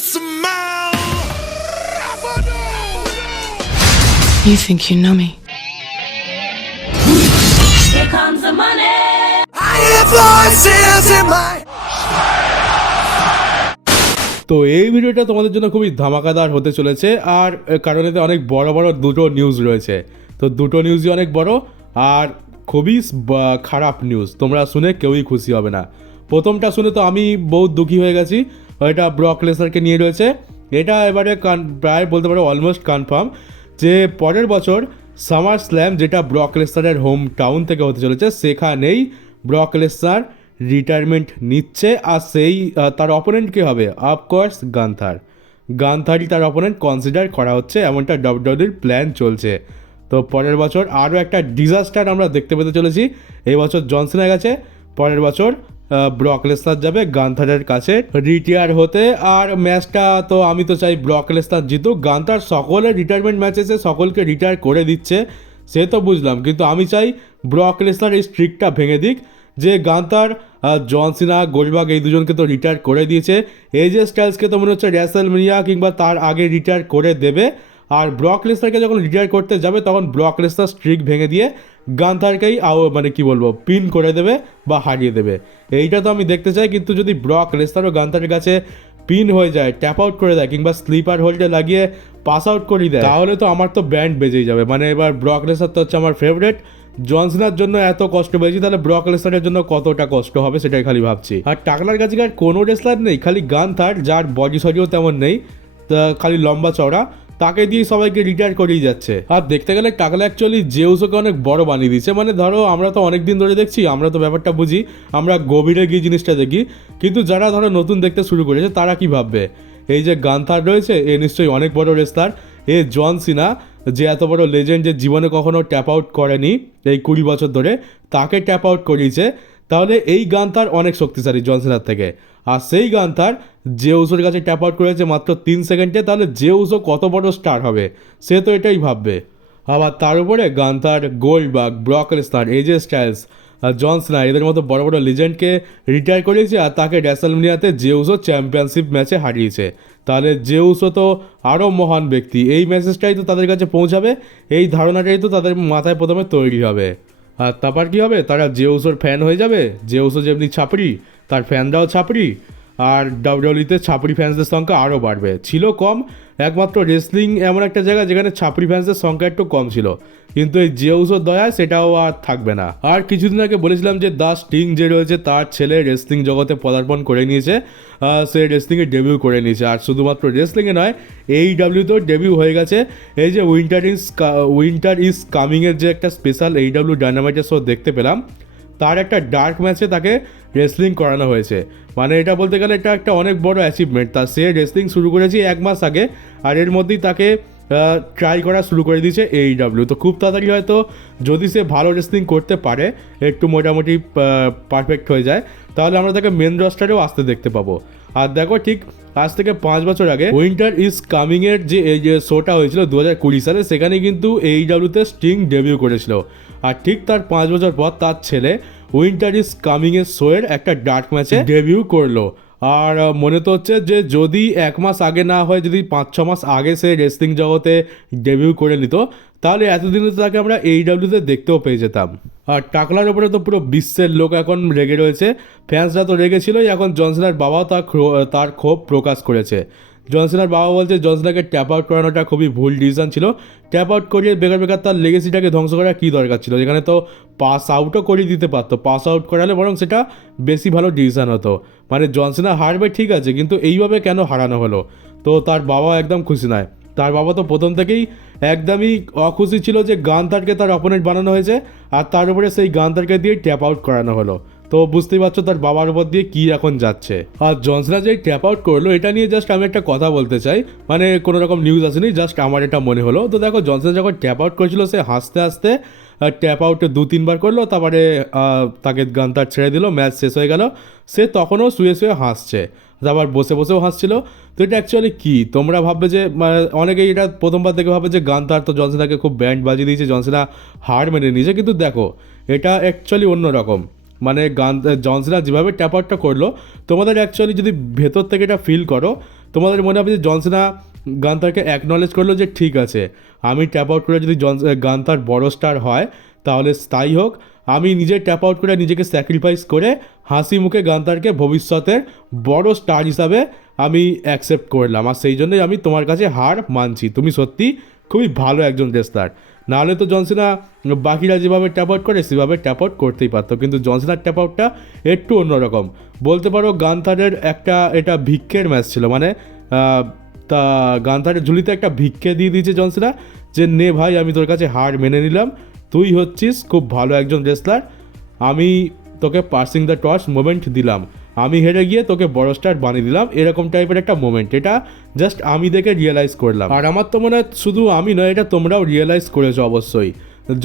smell? You think you know me? Here comes the money. I hear voices in my তো এই ভিডিওটা তোমাদের জন্য খুবই ধামাকাদার হতে চলেছে আর কারণ এতে অনেক বড় বড় দুটো নিউজ রয়েছে তো দুটো নিউজই অনেক বড় আর খুবই খারাপ নিউজ তোমরা শুনে কেউই খুশি হবে না প্রথমটা শুনে তো আমি বহুত দুঃখী হয়ে গেছি এটা ব্রক লেসারকে নিয়ে রয়েছে। এটা এবারে কান- প্রায় বলতে পারো অলমোস্ট কনফার্ম যে পরের বছর সামার স্ল্যাম যেটা ব্রক লেসারের হোম টাউন থেকে হতে চলেছে, সেখানেই ব্রক লেসার রিটায়ারমেন্ট নিচ্ছে। আর সেই তার অপোনেন্ট কী হবে? অফকোর্স গান্থার গান্থারই তার অপোনেন্ট কনসিডার করা হচ্ছে, এমনটা ডব্লিউডব্লিউর প্ল্যান চলছে। তো পরের বছর আরও একটা ডিজাস্টার আমরা দেখতে পেতে চলেছি। এই বছর জনসনে গেছে, পরের বছর ব্রক লেসনার যাবে, গান্থারের কাছে রিটায়ার হতে। আর ম্যাচটা তো আমি তো চাই ব্রক জিতুক। গান্থার সকলের রিটায়ারমেন্ট ম্যাচেসে সকলকে রিটায়ার করে দিচ্ছে, সে তো বুঝলাম। কিন্তু আমি চাই ব্রক লেসনার এই স্ট্রিকটা ভেঙে দিক, যে গান্তার জন সিনা, গোলবাগ এই দুজনকে তো রিটায়ার করে দিয়েছে। এই যে স্টাইলসকে তো মনে হচ্ছে র্যাসেল মিনিয়া কিংবা তার আগে রিটায়ার করে দেবে। আর ব্রক লেসনারকে যখন রিটায়ার করতে যাবে, তখন ব্রক লেসনার স্ট্রিক ভেঙে দিয়ে গান্থারকেই আও মানে কি বলব পিন করে দেবে বা হারিয়ে দেবে। এইটা তো আমি দেখতে চাই, কিন্তু যদি ব্রক লেসনার ও গান্থারের কাছে পিন হয়ে যায় ট্যাপ আউট করে দেয়, কিংবা স্লিপার হোল্ডে লাগিয়ে পাস আউট করিয়ে দেয়, তাহলে তো আমার তো ব্যান্ড বেজেই যাবে। মানে এবার ব্রক লেসার তো হচ্ছে আমার ফেভারেট জনসনার জন্য এত কষ্ট পেয়েছি, তাহলে ব্রক লেসারের জন্য কতটা কষ্ট হবে সেটাই খালি ভাবছি। আর টাকলার কাছে আর কোনো রেসলার নেই, খালি গান থার যার বডি সডিও তেমন নেই, তা খালি লম্বা চওড়া। তাকে দিয়ে সবাইকে রিটায়ার করিয়ে যাচ্ছে। আর দেখতে গেলে টাকলা অ্যাকচুয়ালি জেউসোকে অনেক বড় বানিয়ে দিচ্ছে মানে ধরো, আমরা তো অনেক দিন ধরে দেখছি, আমরা তো ব্যাপারটা বুঝি, আমরা গভীরে গিয়ে জিনিসটা দেখি। কিন্তু যারা ধরো নতুন দেখতে শুরু করেছে, তারা কি ভাববে? এই যে গান্থার রয়েছে, এ নিশ্চয়ই অনেক বড় রেস্তার এ জন সিনা, যে এত বড় লেজেন্ড যে জীবনে কখনো ট্যাপ আউট করেনি, এই কুড়ি বছর ধরে, তাকে ট্যাপ আউট করিয়েছে। তাহলে এই গান তার অনেক শক্তিশালী, জন সিনার থেকে। আর সেই গান্থার জেউসোর কাছে ট্যাপ আউট করেছে মাত্র তিন সেকেন্ডে, তাহলে জেউসও কত বড় স্টার হবে? সে তো এটাই ভাববে। আবার তার উপরে Gunther Goldberg Brock Lesnar AJ Styles, আর জনসনা এদের মতো বড় বড় লিজেন্ডকে রিটায়ার করিয়েছে আর তাকে ড্যাসালমিনিয়াতে জেউসও চ্যাম্পিয়নশিপ ম্যাচে হারিয়েছে। তাহলে জেউসও তো আরও মহান ব্যক্তি। এই মেসেজটাই তো তাদের কাছে পৌঁছাবে, এই ধারণাটাই তো তাদের মাথায় প্রথমে তৈরি হবে। আর তারপর কী হবে? তারা জেউসোর ফ্যান হয়ে যাবে? জেউসো যেমনি ছাপড়ি, তার ফ্যানরাও ছাপড়ি। আর ডাব্লিউডব্লিউতে ছাপড়ি ফ্যান্সদের সংখ্যা আরও বাড়বে। ছিল কম, একমাত্র রেসলিং এমন একটা জায়গা যেখানে ছাপড়ি ফ্যান্সদের সংখ্যা একটু কম ছিল। কিন্তু এই জেউসোর দয়া সেটাও আর থাকবে না। আর কিছুদিন আগে বলেছিলাম যে দা স্টিং যে রয়েছে, তার ছেলে রেসলিং জগতে পদার্পণ করে নিয়েছে সে রেসলিংয়ে ডেবিউ করে নিয়েছে। আর শুধুমাত্র রেসলিংয়ে নয় এই ডাব্লিউতেও ডেবিউ হয়ে গেছে। এই যে উইন্টার ইজ উইন্টার ইজ কামিংয়ের যে একটা স্পেশাল এই ডাব্লিউ ডায়নামাইটের শো দেখতে পেলাম, তার একটা ডার্ক ম্যাচে তাকে রেসলিং করানো হয়েছে। মানে এটা বলতে গেলে এটা একটা অনেক বড় অ্যাচিভমেন্ট তা সে রেসলিং শুরু করেছে এক মাস আগে, আর এর মধ্যেই তাকে ট্রাই করা শুরু করে দিয়েছে এই ডাব্লিউ তো খুব তাড়াতাড়ি হয়তো যদি সে ভালো রেসলিং করতে পারে, একটু মোটামুটি পারফেক্ট হয়ে যায়, তাহলে আমরা তাকে মেন রস্টারেও আসতে দেখতে পাবো। আর দেখো ঠিক আজ থেকে পাঁচ বছর আগে উইন্টার ইজ কামিং এর যে, এই যে শোটা হয়েছিল দু হাজার কুড়ি সালে, সেখানে কিন্তু এই ডাব্লিউতে স্টিং ডেবিউ করেছিল। আর ঠিক তার পাঁচ বছর পর তার ছেলে উইন্টার ইজ কামিং এর শো এর একটা ডার্ক ম্যাচে ডেবিউ করল। আর মনে তো হচ্ছে যে যদি এক মাস আগে না হয় যদি পাঁচ ছ মাস আগে সে রেসলিং জগতে ডেবিউ করে নিত তাহলে এতদিনে তো তাকে আমরা এই ডাব্লিউতে দেখতেও পেয়ে যেতাম। আর টাকলার ওপরে তো পুরো বিশ্বের লোক এখন রেগে রয়েছে। ফ্যান্সরা তো রেগে ছিলই এখন জনসনের বাবাও তার তার ক্ষোভ প্রকাশ করেছে। জনসনের বাবা বলছে জনসনাকে ট্যাপ আউট করানোটা খুবই ভুল ডিসিশন ছিল। ট্যাপ আউট করিয়ে বেকার বেকার তার লেগেসিটাকে ধ্বংস করার কী দরকার ছিল? যেখানে তো পাস আউটও করিয়ে দিতে পারতো। পাস আউট করালে বরং সেটা বেশি ভালো ডিসিশন হতো। মানে জনসেনা হারবে ঠিক আছে, কিন্তু এইভাবে কেন হারানো হলো? তো তার বাবা একদম খুশি নয়। তার বাবা তো প্রথম থেকেই একদমই অখুশি ছিল যে গান্তারকে তার অপোনেন্ট বানানো হয়েছে, আর তার উপরে সেই গান্তারকে দিয়ে ট্যাপ আউট করানো হলো। তো বুঝতেই পারছ তার বাবার উপর দিয়ে কি এখন যাচ্ছে। আর জনসনা যে ট্যাপ আউট করল, এটা নিয়ে জাস্ট আমি একটা কথা বলতে চাই। মানে কোনো রকম নিউজ আসেনি জাস্ট আমার এটা মনে হলো। তো দেখো, জনসনা যখন ট্যাপ আউট করেছিল, সে হাসতে হাসতে ট্যাপ আউটে দু তিনবার করল, তারপরে তাকে গান্তার ছেড়ে দিল, ম্যাচ শেষ হয়ে গেল। সে তখনও শুয়ে শুয়ে হাসছে। আবার বসে বসেও হাসছিল। তো এটা অ্যাকচুয়ালি কী? তোমরা ভাববে যে মানে অনেকেই এটা প্রথমবার দেখে ভাবে যে, গান তার তো জনসেনাকে খুব ব্যান্ড বাজিয়ে দিয়েছে, জনসেনা হার মেনে নিয়েছে। কিন্তু দেখো, এটা অ্যাকচুয়ালি অন্যরকম। মানে গান জনসেনা যেভাবে ট্যাপ আউটটা করল, তোমাদের অ্যাকচুয়ালি যদি ভেতর থেকে এটা ফিল করো, তোমাদের মনে হবে যে জনসেনা গান্তারকে অ্যাকনলেজ করল যে ঠিক আছে, আমি ট্যাপ আউট করে যদি জন গান্তার বড় স্টার হয়, তাহলে স্থায়ী হোক, আমি নিজে ট্যাপ আউট করে নিজেকে স্যাক্রিফাইস করে হাসি মুখে গান্তারকে ভবিষ্যতের বড় স্টার হিসাবে আমি অ্যাকসেপ্ট করলাম। আর সেই জন্যই আমি তোমার কাছে হার মানছি। তুমি সত্যি খুবই ভালো একজন রেসলার নাহলে তো জনসেনা বাকিরা যেভাবে ট্যাপ আউট করে, সেভাবে ট্যাপ আউট করতেই পারতো। কিন্তু জনসেনার ট্যাপ আউটটা একটু অন্যরকম। বলতে পারো গান্তারের একটা, এটা ভিক্ষের ম্যাচ ছিল। মানে তা গান্তারের ঝুলিতে একটা ভিক্ষে দিয়ে দিয়েছে জনসেনা যে, নে ভাই, আমি তোর কাছে হার মেনে নিলাম। তুই হচ্ছিস খুব ভালো একজন রেসলার আমি তোকে পার্সিং দ্য টস মোমেন্ট দিলাম। আমি হেরে গিয়ে তোকে বড় স্টার বানিয়ে দিলাম, এরকম টাইপের একটা মোমেন্ট এটা জাস্ট আমি দেখে রিয়েলাইজ করলাম। আর আমার তো মনে হয় শুধু আমি নয়, এটা তোমরাও রিয়েলাইজ করেছ অবশ্যই।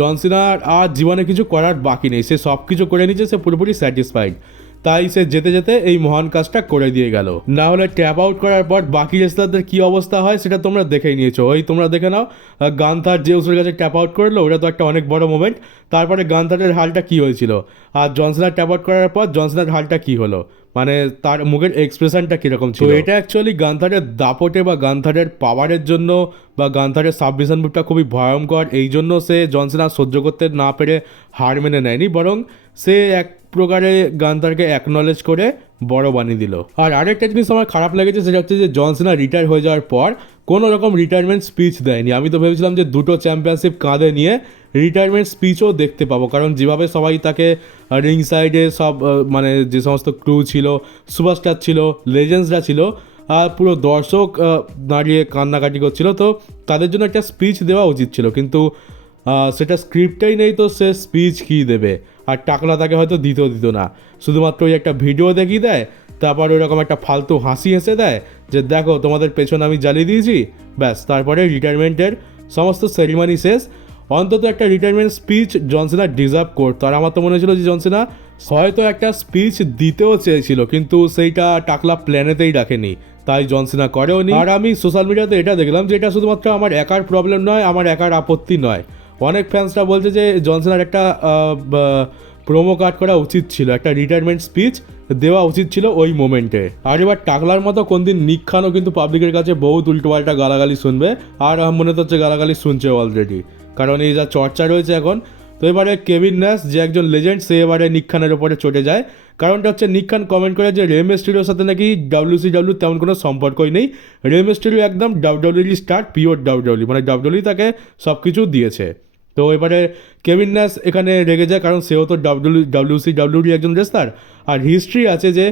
জনসিনার আর জীবনে কিছু করার বাকি নেই। সে সব কিছু করে নিচ্ছে সে পুরোপুরি স্যাটিসফাইড তাই সে যেতে যেতে এই মহান কাজটা করে দিয়ে গেল। না হলে ট্যাপ আউট করার পর বাকি রেসলারদের কি অবস্থা হয় সেটা তোমরা দেখেই নিয়েছো। ওই তোমরা দেখে নাও আহ, যে জেউসের কাছে ট্যাপ আউট করল ওটা তো একটা অনেক বড় মোমেন্ট তারপরে গান্থারের হালটা কি হয়েছিল? আর জনসনার ট্যাপ আউট করার পর জনসনার হালটা কি হলো? মানে তার মুখের এক্সপ্রেশনটা কীরকম ছিল? এটা অ্যাকচুয়ালি গান্থারের দাপটে বা গান্থারের পাওয়ারের জন্য বা গান্থারের সাবমিশন বুকটা খুবই ভয়ঙ্কর। এই জন্য সে জনসেনা সহ্য করতে না পেরে হার মেনে নেয়নি। বরং সে এক প্রকারে গান্থারকে অ্যাকনলেজ করে বড় বানিয়ে দিল। আর আরেকটা জিনিস আমার খারাপ লেগেছে, সেটা হচ্ছে যে জনসেনা রিটায়ার হয়ে যাওয়ার পর কোনো রকম রিটায়ারমেন্ট স্পিচ দেয়নি। আমি তো ভেবেছিলাম যে দুটো চ্যাম্পিয়নশিপ কাঁধে নিয়ে রিটায়ারমেন্ট স্পিচও দেখতে পাবো, কারণ যেভাবে সবাই তাকে রিং সাইডে সব মানে যে সমস্ত ক্রু ছিল সুপারস্টার ছিল লেজেন্ডসরা ছিল, আর পুরো দর্শক দাঁড়িয়ে কান্নাকাটি করছিল। তো তাদের জন্য একটা স্পিচ দেওয়া উচিত ছিল। কিন্তু সেটা স্ক্রিপ্টটাই নেই তো, সে স্পিচ কী দেবে? আর টাকলা তাকে হয়তো দিতেও দিত না। শুধুমাত্র ওই একটা ভিডিও দেখিয়ে দেয়, তারপর ওইরকম একটা ফালতু হাসি হেসে দেয় যে, দেখো, তোমাদের পেছনে আমি জ্বালিয়ে দিয়েছি। ব্যাস, তারপরে রিটায়ারমেন্টের সমস্ত সেরিমনি শেষ। অন্তত একটা রিটায়ারমেন্ট স্পিচ জনসেনা ডিজার্ভ করতো। আর আমার তো মনে হয়েছিল যে জনসেনা হয়তো একটা স্পিচ দিতেও চেয়েছিল, কিন্তু সেইটা টাকলা প্ল্যানেতেই রাখেনি। তাই জনসেনা করেও নি আর আমি সোশ্যাল মিডিয়াতে এটা দেখলাম যে, এটা শুধুমাত্র আমার একার প্রবলেম নয়, আমার একার আপত্তি নয়। অনেক ফ্যান্সরা বলছে যে জনসনের একটা প্রোমো কার্ড করা উচিত ছিল, একটা রিটায়ারমেন্ট স্পিচ দেওয়া উচিত ছিল ওই মোমেন্টে আর এবার টাকলার মতো কোনদিন নিক খানও কিন্তু পাবলিকের কাছে বহুত উল্টোপাল্টা গালাগালি শুনবে, আর মনে হচ্ছে গালাগালি শুনছে অলরেডি কারণ এই যা চর্চা রয়েছে এখন তো এবারে কেভিন ন্যাস, যে একজন লেজেন্ড, সে এবারে নিক খানের ওপরে চটে যায়। কারণটা হচ্ছে, নিক খান কমেন্ট করে যে, রেম স্টুডিওর সাথে নাকি ডাব্লিউসি ডাব্লিউ তেমন কোনো সম্পর্কই নেই। রেম স্টুডিও একদম ডাব্লিউডব্লিউ স্টার, পিওর ডাব্লিউডব্লিউ মানে ডাব্লিউডব্লিউ তাকে সব কিছু দিয়েছে। তো এবারে কেভিন ন্যাস এখানে রেগে যায়, কারণ সেও তো ডাব্লিউ ডাব্লিউসি ডাব্লিউডি একজন রেসলার আর হিস্ট্রি আছে যে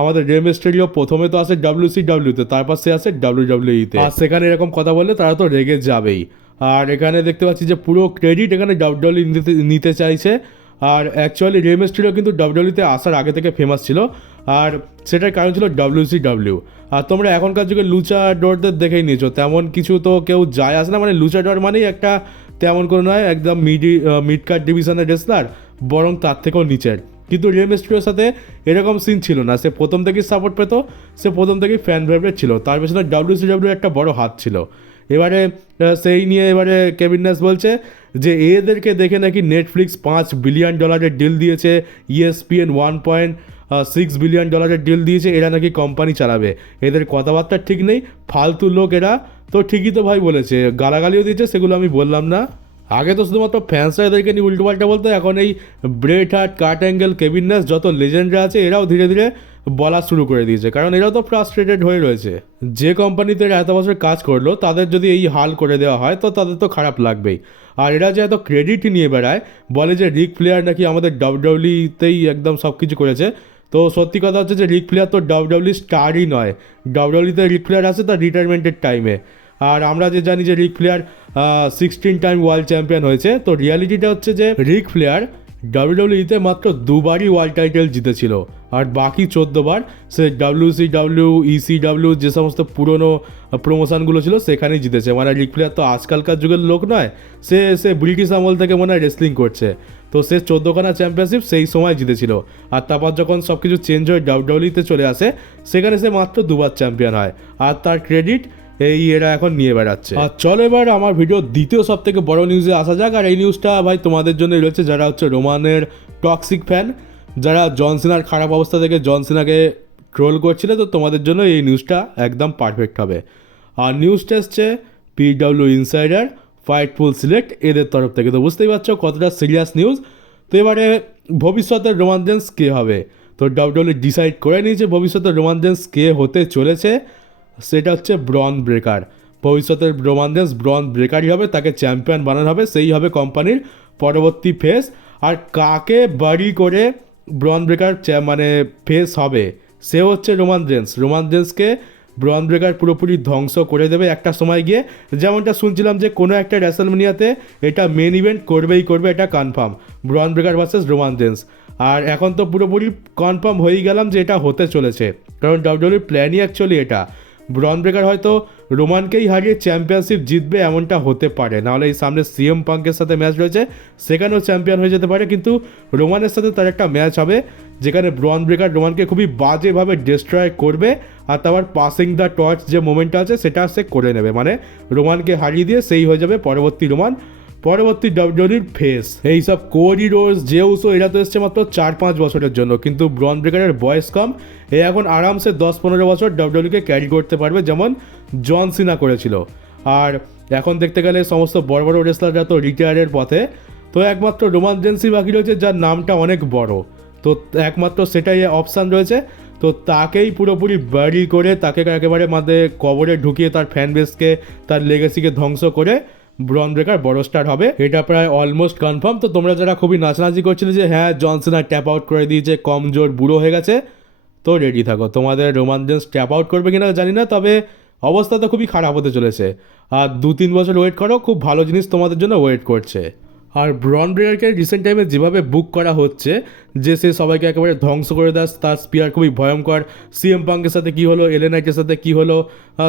আমাদের রেম স্টুডিও প্রথমে তো আসে ডাব্লিউসি ডাব্লিউতে তারপর সে আসে ডাব্লিউ ডাব্লিউইতে আর সেখানে এরকম কথা বললে তারা তো রেগে যাবেই। আর এখানে দেখতে পাচ্ছি যে পুরো ক্রেডিট এখানে ডাব্লিউ নিতে নিতে চাইছে। আর অ্যাকচুয়ালি রেম স্টুডিও কিন্তু ডাব্লিউতে আসার আগে থেকে ফেমাস ছিল। আর সেটার কারণ ছিল ডাব্লিউসি ডাব্লিউ আর তোমরা এখনকার যুগে লুচা ডরদের দেখেই নিয়েছো। তেমন কিছু তো কেউ যায় আসে না। মানে লুচা ডর মানেই একটা তেমন কোনো নয়, একদম মিডি মিড কার্ড ডিভিশনের রেসলার বরং তার থেকেও নিচের। কিন্তু রিয়েল স্টুডিওর সাথে এরকম সিন ছিল না। সে প্রথম থেকেই সাপোর্ট পেতো, সে প্রথম থেকেই ফ্যান ফেভারিট ছিল। তার পেছনে ডাব্লিউসি ডাব্লিউ একটা বড় হাত ছিল। এবারে সেই নিয়ে এবারে কেভিন ন্যাস বলছে যে, এদেরকে দেখে নাকি নেটফ্লিক্স পাঁচ বিলিয়ন ডলারের ডিল দিয়েছে ESPN one point six billion ডলারের ডিল দিয়েছে, এরা নাকি কোম্পানি চালাবে। এদের কথাবার্তা ঠিক নেই, ফালতু লোক এরা। তো ঠিকই তো ভাই বলেছে, গালাগালিও দিয়েছে, সেগুলো আমি বললাম না। আগে তো শুধুমাত্র ফ্যান্সরা এদেরকে নিয়ে উল্টোপাল্টা বলতো, এখন এই ব্রেট হার্ট কার্ট অ্যাঙ্গেল কেবিনাস যত লেজেন্ডরা আছে, এরাও ধীরে ধীরে বলা শুরু করে দিয়েছে। কারণ এরাও তো ফ্রাস্ট্রেটেড হয়ে রয়েছে। যে কোম্পানিতে এরা এত বছর কাজ করল, তাদের যদি এই হাল করে দেওয়া হয়, তো তাদের তো খারাপ লাগবেই। আর এরা যে এত ক্রেডিট নিয়ে বেড়ায়, বলে যে রিক প্লেয়ার নাকি আমাদের ডাব্লিউডব্লিউতেই একদম সব কিছু করেছে, তো সত্যি কথা হচ্ছে যে রিক প্লেয়ার তো ডাব্লিউডব্লিউ স্টারই নয়। ডাব্লিউডব্লিউতে রিক প্লেয়ার আছে তার রিটায়ারমেন্টের টাইমে আর আমরা যে জানি যে Ric Flair sixteen time world champion হয়েছে, তো রিয়ালিটিটা হচ্ছে যে রিক প্লেয়ার ডাব্লিউডব্লিউতে মাত্র দুবারই ওয়ার্ল্ড টাইটেল জিতেছিল। আর বাকি চোদ্দোবার সে ডাব্লিউসি ডাব্লিউ ইসি ডাব্লিউ যে সমস্ত পুরনো প্রমোশনগুলো ছিল সেখানেই জিতেছে। মানে রিক প্লেয়ার তো আজকালকার যুগের লোক নয়, সে সে ব্রিটিশ আমল থেকে মনে হয় রেসলিং করছে। তো সে চোদ্দোখানা চ্যাম্পিয়নশিপ সেই সময় জিতেছিল। আর তারপর যখন সব কিছু চেঞ্জ হয়ে ডাব্লিউডব্লিউতে চলে আসে, সেখানে সে মাত্র দুবার চ্যাম্পিয়ন হয়। আর তার ক্রেডিট এই এরা এখন নিয়ে বেড়াচ্ছে। আর চলো এবার আমার ভিডিও দ্বিতীয় সব থেকে বড় নিউজে আসা যাক, আর এই নিউজটা ভাই তোমাদের জন্য রয়েছে যারা হচ্ছে রোমানের টক্সিক ফ্যান যারা জনসিনার খারাপ অবস্থা থেকে জনসিনাকে ট্রোল করছিলে, তো তোমাদের জন্য এই নিউজটা একদম পারফেক্ট হবে। আর নিউজটা এসছে পিডব্লিউ ইনসাইডার ফাইটফুল সিলেক্ট এদের তরফ থেকে। তো বুঝতেই পারছ কতটা সিরিয়াস নিউজ তো এবারে ভবিষ্যতের রোমাঞ্জেন্স কে হবে? তো ডাব্লিউডব্লিউ ডিসাইড করে নিয়েছে ভবিষ্যতের রোমাঞ্জেন্স কে হতে চলেছে। সেটা হচ্ছে ব্রন ব্রেকার। ভবিষ্যতের রোমাঞ্জেন্স ব্রন ব্রেকারই হবে, তাকে চ্যাম্পিয়ন বানানো হবে, সেই হবে কোম্পানির পরবর্তী ফেস। আর কাকে বাড়ি করে ব্রন ব্রেকার মানে ফেস হবে, সে হচ্ছে রোমান জেন্স রোমান জেন্সকে ব্রন ব্রেকার পুরোপুরি ধ্বংস করে দেবে একটা সময় গিয়ে। যেমনটা শুনছিলাম যে কোনো একটা র্যাসেলমিনিয়াতে এটা মেন ইভেন্ট করবেই করবে, এটা confirm Bron Breakker versus Roman gents আর এখন তো পুরোপুরি কনফার্ম হয়েই গেলাম যে এটা হতে চলেছে, কারণ ডাব্লিউডব্লিউর প্ল্যানই অ্যাকচুয়ালি এটা। ব্রন ব্রেকার হয়তো রোমানকেই হারিয়ে চ্যাম্পিয়নশিপ জিতবে এমনটা হতে পারে। নাহলে এই সামনে সিএম পাঙ্কের সাথে ম্যাচ রয়েছে, সেখানেও চ্যাম্পিয়ন হয়ে যেতে পারে, কিন্তু রোমানের সাথে তার একটা ম্যাচ হবে, যেখানে ব্রন ব্রেকার রোমানকে খুবই বাজেভাবে ডিস্ট্রয় করবে, আর তারপর পাসিং দ্য টর্চ যে মোমেন্টটা আছে, সেটা সে করে নেবে। মানে রোমানকে হারিয়ে দিয়ে সেই হয়ে যাবে পরবর্তী রোমান। পরবর্তী ডাব্লিউডব্লিউর ফেস এইসব কোডি রোজ জেউসো এরা তো এসছে মাত্র চার পাঁচ বছরের জন্য। কিন্তু ব্রন ব্রেকারের বয়স কম এ এখন আরামসে দশ পনেরো বছর ডাব্লিউডব্লিউকে ক্যারি করতে পারবে যেমন জন সিনা করেছিল। আর এখন দেখতে গেলে সমস্ত বড় বড় রেসলাররা তো রিটায়ারের পথে। তো একমাত্র রোমাঞ্জেন্সি বাকি রয়েছে যার নামটা অনেক বড়। তো একমাত্র সেটাই অপশান রয়েছে। তো তাকেই পুরোপুরি বাড়ি করে তাকে একেবারে মাঝে কবরে ঢুকিয়ে তার ফ্যান বেসকে তার লেগেসিকে ধ্বংস করে ব্রন ব্রেকার বড় স্টার হবে। এটা প্রায় অলমোস্ট কনফার্ম তো তোমরা যারা খুবই নাচানাচি করছিলে যে হ্যাঁ জনসিনা ট্যাপ আউট করে দিয়েছে, কমজোর বুড়ো হয়ে গেছে, তো রেডি থাকো। তোমাদের রোমাঞ্জেন্স ট্যাপ আউট করবে কিনা জানি না, তবে অবস্থা তো খুবই খারাপ হতে চলেছে। আর দু তিন বছর ওয়েট করো, খুব ভালো জিনিস তোমাদের জন্য ওয়েট করছে। আর ব্রন ব্রেকারকে রিসেন্ট টাইমে যেভাবে বুক করা হচ্ছে, যে সে সবাইকে একেবারে ধ্বংস করে দেয়, তার স্পিয়ার খুবই ভয়ঙ্কর। সিএম পাঙ্কের সাথে কী হলো এলেনাইটের সাথে কী হলো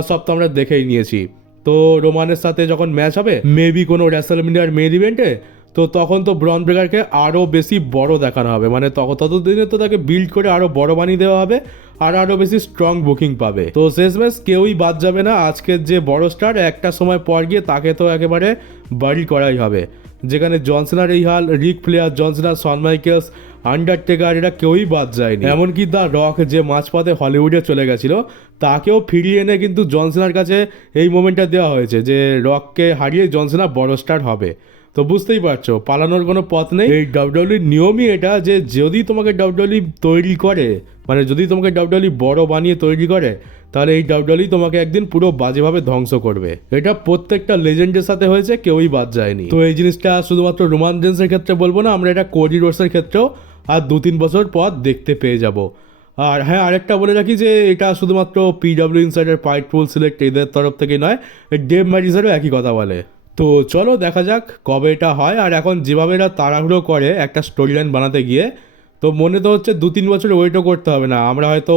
সব তো আমরা দেখেই নিয়েছি। তো রোমানের সাথে যখন ম্যাচ হবে মেবি কোনো র্যাসেলমিনিয়ার মেন ইভেন্টে তো তখন তো ব্রন ব্রেকারকে আরও বেশি বড় দেখানো হবে। মানে তখন ততদিনে তো তাকে বিল্ড করে আরও বড় বানিয়ে দেওয়া হবে আর আরও বেশি স্ট্রং বুকিং পাবে। তো শেষমেশ কেউই বাদ যাবে না। আজকের যে বড় স্টার একটা সময় পর গিয়ে তাকে তো একেবারে বাড়ি করাই হবে। যেখানে জনসনার এই হাল রিক প্লেয়ার জনসনার সন মাইকেলস, আন্ডারটেকার এটা কেউই বাদ যায়নি। এমনকি দ্য রক যে মাঝপথে হলিউডে চলে গেছিল, তাকেও ফিরিয়ে এনে কিন্তু জনসনার কাছে এই মোমেন্টটা দেওয়া হয়েছে যে রককে হারিয়ে জনসনা বড় স্টার হবে। তো বুঝতেই পারছ, পালানোর কোনো পথ নেই। এই ডাব্লিউডব্লিউর নিয়মই এটা যে যদি তোমাকে ডাব্লিউডব্লিউ তৈরি করে মানে যদি তোমাকে ডাব্লিউডব্লিউ বড় বানিয়ে তৈরি করে, তাহলে এই ডাব্লিউডব্লিউ তোমাকে একদিন পুরো বাজেভাবে ধ্বংস করবে। এটা প্রত্যেকটা লেজেন্ডের সাথে হয়েছে, কেউই বাদ যায়নি। তো এই জিনিসটা শুধুমাত্র রোমাঞ্জেন্সের ক্ষেত্রে বলব না, আমরা এটা কোডি রোডসের ক্ষেত্রেও আর দু তিন বছর পর দেখতে পেয়ে যাব। আর হ্যাঁ আরেকটা বলে রাখি যে এটা শুধুমাত্র পিডব্লিউ ইনসাইডের পাইট পুল সিলেক্ট এদের তরফ থেকে নয় ডেভ ম্যারিসেরও একই কথা বলে। তো চলো দেখা যাক কবে এটা হয়। আর এখন যেভাবে এরা তাড়াহুড়ো করে একটা স্টোরি লাইন বানাতে গিয়ে, তো মনে তো হচ্ছে দু তিন বছর ওয়েটও করতে হবে না। আমরা হয়তো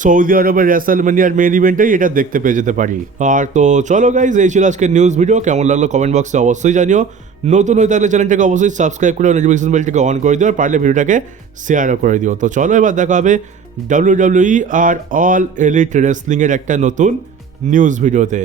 সৌদি আরবের রেসালমেনিয়ার মেন ইভেন্টেই এটা দেখতে পেয়ে যেতে পারি। আর তো চলো গাইজ এই ছিল আজকের নিউজ ভিডিও কেমন লাগল কমেন্ট বক্সে অবশ্যই জানিও। নতুন হয়ে থাকলে চ্যানেলটাকে অবশ্যই সাবস্ক্রাইব করে নোটিফিকেশন বেলটাকে অন করে দিও। আর পারলে ভিডিওটাকে শেয়ারও করে দিও। তো চলো এবার দেখা হবে ডাব্লিউ ডাব্লিউই আর অল এলিট রেসলিংয়ের একটা নতুন নিউজ ভিডিওতে